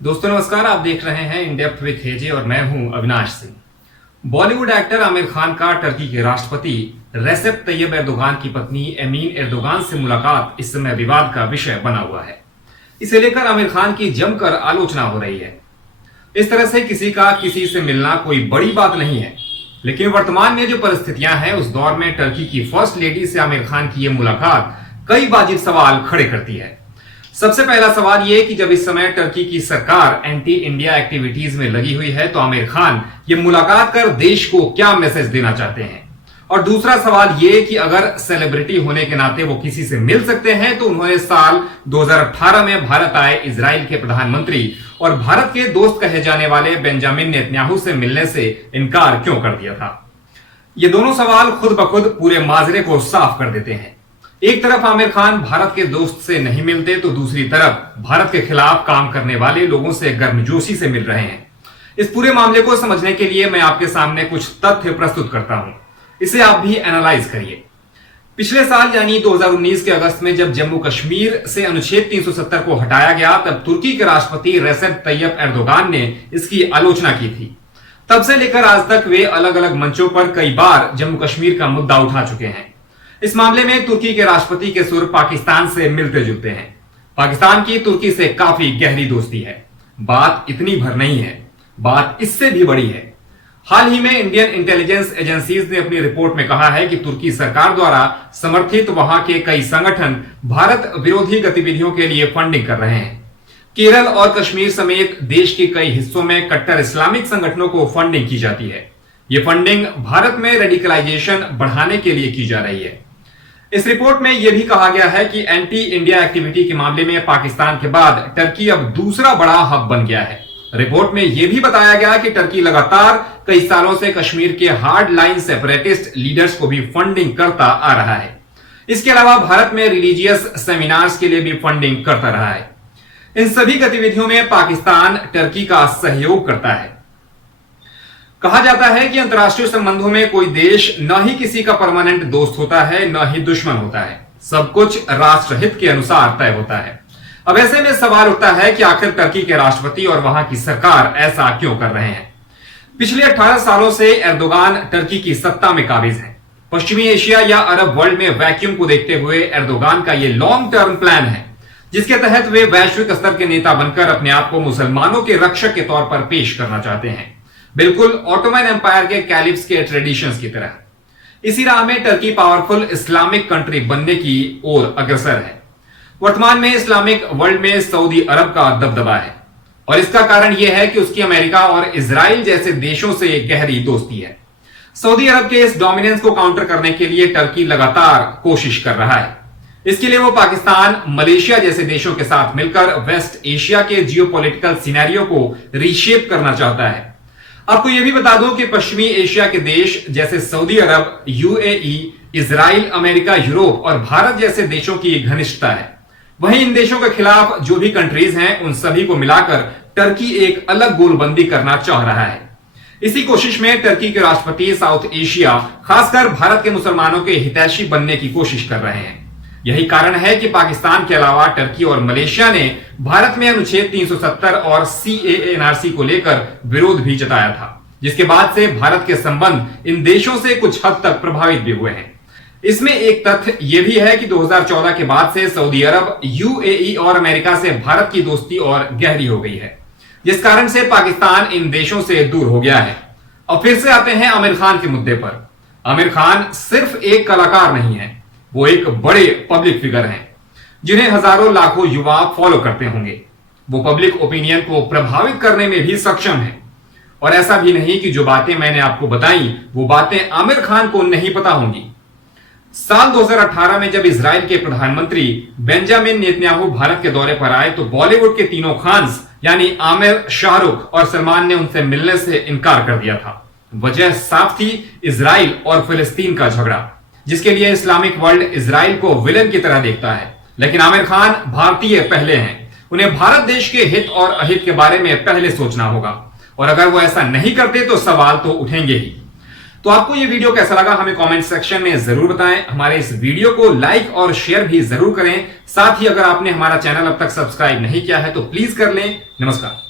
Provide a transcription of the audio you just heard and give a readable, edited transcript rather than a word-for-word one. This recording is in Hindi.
दोस्तों नमस्कार, आप देख रहे हैं इन डेप्थ विद हेजे और मैं हूं अविनाश सिंह। बॉलीवुड एक्टर आमिर खान का टर्की के राष्ट्रपति रेसेप तैयब एर्दोगान की पत्नी एमीन एर्दोगान से मुलाकात इस समय विवाद का विषय बना हुआ है। इसे लेकर आमिर खान की जमकर आलोचना हो रही है। इस तरह से किसी का किसी से मिलना कोई बड़ी बात नहीं है, लेकिन वर्तमान में जो परिस्थितियां हैं उस दौर में टर्की की फर्स्ट लेडी से आमिर खान की यह मुलाकात कई वाजिब सवाल खड़े करती है। सबसे पहला सवाल यह कि जब इस समय टर्की की सरकार एंटी इंडिया एक्टिविटीज में लगी हुई है तो आमिर खान ये मुलाकात कर देश को क्या मैसेज देना चाहते हैं। और दूसरा सवाल यह कि अगर सेलिब्रिटी होने के नाते वो किसी से मिल सकते हैं तो उन्होंने साल 2018 में भारत आए इजराइल के प्रधानमंत्री और भारत के दोस्त कहे जाने वाले बेंजामिन नेतन्याहू से मिलने से इनकार क्यों कर दिया था। ये दोनों सवाल खुद ब खुद पूरे माजरे को साफ कर देते हैं। एक तरफ आमिर खान भारत के दोस्त से नहीं मिलते तो दूसरी तरफ भारत के खिलाफ काम करने वाले लोगों से गर्मजोशी से मिल रहे हैं। इस पूरे मामले को समझने के लिए मैं आपके सामने कुछ तथ्य प्रस्तुत करता हूं, इसे आप भी एनालाइज करिए। पिछले साल यानी 2019 के अगस्त में जब जम्मू कश्मीर से अनुच्छेद 370 को हटाया गया तब तुर्की के राष्ट्रपति रेसेप तैयब एर्दोगान ने इसकी आलोचना की थी। तब से लेकर आज तक वे अलग अलग मंचों पर कई बार जम्मू कश्मीर का मुद्दा उठा चुके हैं। इस मामले में तुर्की के राष्ट्रपति के सुर पाकिस्तान से मिलते जुलते हैं। पाकिस्तान की तुर्की से काफी गहरी दोस्ती है। बात इतनी भर नहीं है, बात इससे भी बड़ी है। हाल ही में इंडियन इंटेलिजेंस एजेंसीज ने अपनी रिपोर्ट में कहा है कि तुर्की सरकार द्वारा समर्थित वहां के कई संगठन भारत विरोधी गतिविधियों के लिए फंडिंग कर रहे हैं। केरल और कश्मीर समेत देश के कई हिस्सों में कट्टर इस्लामिक संगठनों को फंडिंग की जाती है। यह फंडिंग भारत में रेडिकलाइजेशन बढ़ाने के लिए की जा रही है। इस रिपोर्ट में यह भी कहा गया है कि एंटी इंडिया एक्टिविटी के मामले में पाकिस्तान के बाद टर्की अब दूसरा बड़ा हब बन गया है। रिपोर्ट में यह भी बताया गया कि टर्की लगातार कई सालों से कश्मीर के हार्ड लाइन सेपरेटिस्ट लीडर्स को भी फंडिंग करता आ रहा है। इसके अलावा भारत में रिलीजियस सेमिनार्स के लिए भी फंडिंग करता रहा है। इन सभी गतिविधियों में पाकिस्तान टर्की का सहयोग करता है। कहा जाता है कि अंतर्राष्ट्रीय संबंधों में कोई देश न ही किसी का परमानेंट दोस्त होता है न ही दुश्मन होता है। सब कुछ राष्ट्रहित के अनुसार तय होता है। अब ऐसे में सवाल उठता है कि आखिर टर्की के राष्ट्रपति और वहां की सरकार ऐसा क्यों कर रहे हैं। पिछले 18 सालों से एर्दोगान टर्की की सत्ता में काबिज है। पश्चिमी एशिया या अरब वर्ल्ड में वैक्यूम को देखते हुए एर्दोगान का यह लॉन्ग टर्म प्लान है, जिसके तहत वे वैश्विक स्तर के नेता बनकर अपने आप को मुसलमानों के रक्षक के तौर पर पेश करना चाहते हैं, बिल्कुल ऑटोमन एम्पायर के कैलिफ्स के ट्रेडिशंस की तरह। इसी राह में टर्की पावरफुल इस्लामिक कंट्री बनने की ओर अग्रसर है। वर्तमान में इस्लामिक वर्ल्ड में सऊदी अरब का दबदबा है और इसका कारण यह है कि उसकी अमेरिका और इजराइल जैसे देशों से गहरी दोस्ती है। सऊदी अरब के इस डोमिनेंस को काउंटर करने के लिए टर्की लगातार कोशिश कर रहा है। इसके लिए वो पाकिस्तान, मलेशिया जैसे देशों के साथ मिलकर वेस्ट एशिया के जियोपॉलिटिकल सिनेरियो को रीशेप करना चाहता है। आपको यह भी बता दूं कि पश्चिमी एशिया के देश जैसे सऊदी अरब, यूएई, इजराइल, अमेरिका, यूरोप और भारत जैसे देशों की घनिष्ठता है। वहीं इन देशों के खिलाफ जो भी कंट्रीज हैं उन सभी को मिलाकर टर्की एक अलग गोलबंदी करना चाह रहा है। इसी कोशिश में टर्की के राष्ट्रपति साउथ एशिया, खासकर भारत के मुसलमानों के हितैषी बनने की कोशिश कर रहे हैं। यही कारण है कि पाकिस्तान के अलावा टर्की और मलेशिया ने भारत में अनुच्छेद 370 और सीएए एनआरसी को लेकर विरोध भी जताया था, जिसके बाद से भारत के संबंध इन देशों से कुछ हद तक प्रभावित भी हुए हैं। इसमें एक तथ्य यह भी है कि 2014 के बाद से सऊदी अरब, यूएई और अमेरिका से भारत की दोस्ती और गहरी हो गई है, जिस कारण से पाकिस्तान इन देशों से दूर हो गया है। अब फिर से आते हैं आमिर खान के मुद्दे पर। आमिर खान सिर्फ एक कलाकार नहीं है, वो एक बड़े पब्लिक फिगर हैं, जिन्हें हजारों लाखों युवा फॉलो करते होंगे। वो पब्लिक ओपिनियन को प्रभावित करने में भी सक्षम है। और ऐसा भी नहीं कि जो बातें मैंने आपको बताई वो बातें आमिर खान को नहीं पता होंगी। साल 2018 में जब इजराइल के प्रधानमंत्री बेंजामिन नेतन्याहू भारत के दौरे पर आए तो बॉलीवुड के तीनों खान्स यानी आमिर, शाहरुख और सलमान ने उनसे मिलने से इनकार कर दिया था। वजह साफ थी, इजराइल और फिलिस्तीन का झगड़ा, जिसके लिए इस्लामिक वर्ल्ड इजराइल को विलेन की तरह देखता है। लेकिन आमिर खान भारतीय पहले हैं, उन्हें भारत देश के हित और अहित के बारे में पहले सोचना होगा और अगर वो ऐसा नहीं करते तो सवाल तो उठेंगे ही। तो आपको ये वीडियो कैसा लगा हमें कमेंट सेक्शन में जरूर बताएं। हमारे इस वीडियो को लाइक और शेयर भी जरूर करें। साथ ही अगर आपने हमारा चैनल अब तक सब्सक्राइब नहीं किया है तो प्लीज कर लें। नमस्कार।